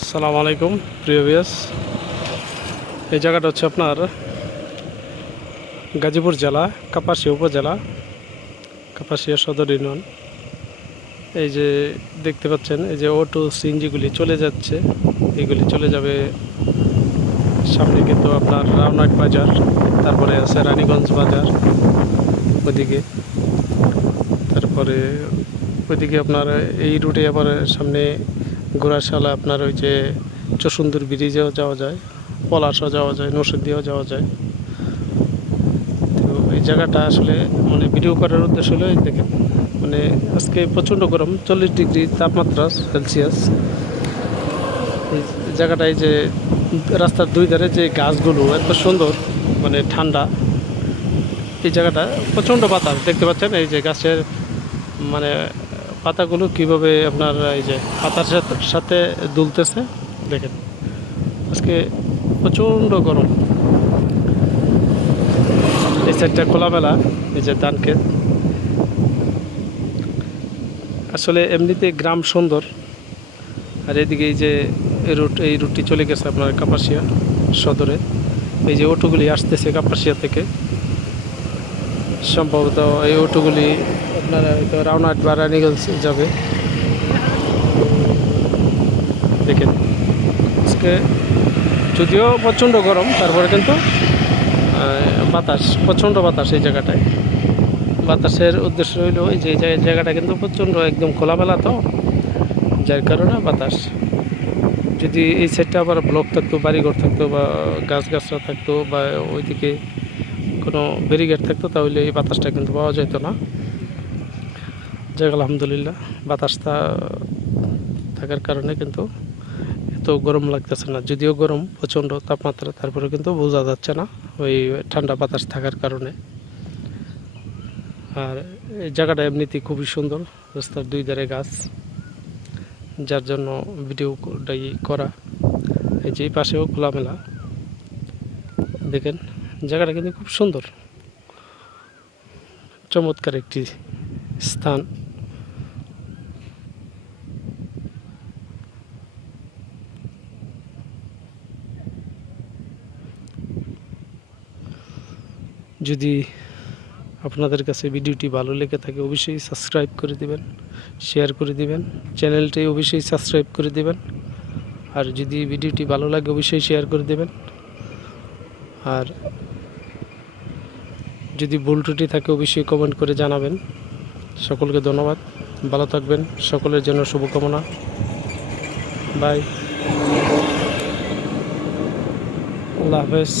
আসসালামু আলাইকুম, প্রিয় বিয়াস এই জায়গাটা হচ্ছে আপনার গাজীপুর জেলা, কাপাসিয়া উপজেলা, কাপাসিয়া সদর ইউনিয়ন। এই যে দেখতে পাচ্ছেন, এই যে অটো সিএনজিগুলি চলে যাচ্ছে। এগুলি চলে যাবে সামনে কিন্তু আপনার রাউনাট বাজার, তারপরে আছে রানীগঞ্জ বাজার, ওদিকে। তারপরে ওইদিকে আপনার এই রুটে আবার সামনে ঘোড়াশালা, আপনার ওই যে চসুন্দর ব্রিজেও যাওয়া যায়, পলাশও যাওয়া যায় নসুদ্দিও যাওয়া যায়। তো এই জায়গাটা আসলে মানে ভিডিও করার উদ্দেশ্য হলো দেখেন মানে আজকে প্রচণ্ড গরম, চল্লিশ ডিগ্রি তাপমাত্রা সেলসিয়াস। এই জায়গাটা এই যে রাস্তার দুই ধারে যে গাছগুলো এত সুন্দর মানে ঠান্ডা, এই জায়গাটা প্রচণ্ড বাতাস, দেখতে পাচ্ছেন? এই যে গাছের মানে পাতাগুলো কীভাবে আপনার, এই যে পাতার সাথে দুলতেছে, দেখেন। আজকে প্রচণ্ড গরম। এই সাইডটা খোলামেলা, এই যে ধান ক্ষেত। আসলে এমনিতে গ্রাম সুন্দর, আর এদিকে এই যে রুট, এই রুটটি চলে গেছে আপনার কাপাসিয়া সদরে। এই যে অটোগুলি আসতেছে কাপাসিয়া থেকে। সম্ভবত এই অটোগুলি আপনারা হয়তো রাউনাট বা রানীগঞ্জ যাবে। দেখেন, আজকে যদিও প্রচণ্ড গরম, তারপরে কিন্তু বাতাস, প্রচণ্ড বাতাস এই জায়গাটায়। বাতাসের উদ্দেশ্য হইল ওই যে জায়গাটা কিন্তু প্রচণ্ড একদম খোলামেলা তো, যার কারণে বাতাস। যদি এই সাইডটা আবার ব্লক থাকতো, বাড়িঘর থাকতো বা গাছ গাছরা থাকতো বা ওইদিকে কোনো ব্যারিগেড থাকতো, তাহলে এই বাতাসটা কিন্তু পাওয়া যেত না। যাক, আলহামদুলিল্লাহ, বাতাসটা থাকার কারণে কিন্তু এত গরম লাগতেছে না। যদিও গরম, প্রচণ্ড তাপমাত্রা তারপরে কিন্তু বোঝা যাচ্ছে না ওই ঠান্ডা বাতাস থাকার কারণে। আর এই জায়গাটা এমনিতেই খুবই সুন্দর, রাস্তার দুই ধারে গাছ, যার জন্য ভিডিওটাই করা। এই যে পাশেও খোলামেলা, দেখেন। জায়গাটা কিন্তু খুব সুন্দর। চমৎকার একটি স্থান। যদি আপনাদের কাছে ভিডিওটি ভালো লেগে থাকে, অবশ্যই সাবস্ক্রাইব করে দিবেন, শেয়ার করে দিবেন, চ্যানেলটি অবশ্যই সাবস্ক্রাইব করে দিবেন। আর যদি ভিডিওটি ভালো লাগে, অবশ্যই শেয়ার করে দেবেন। আর যদি ভুল ত্রুটি থাকে অবশ্যই কমেন্ট করে জানাবেন। সকলকে ধন্যবাদ। ভালো থাকবেন। সকলের জন্য শুভকামনা। বাই আল্লাহ হাফেজ।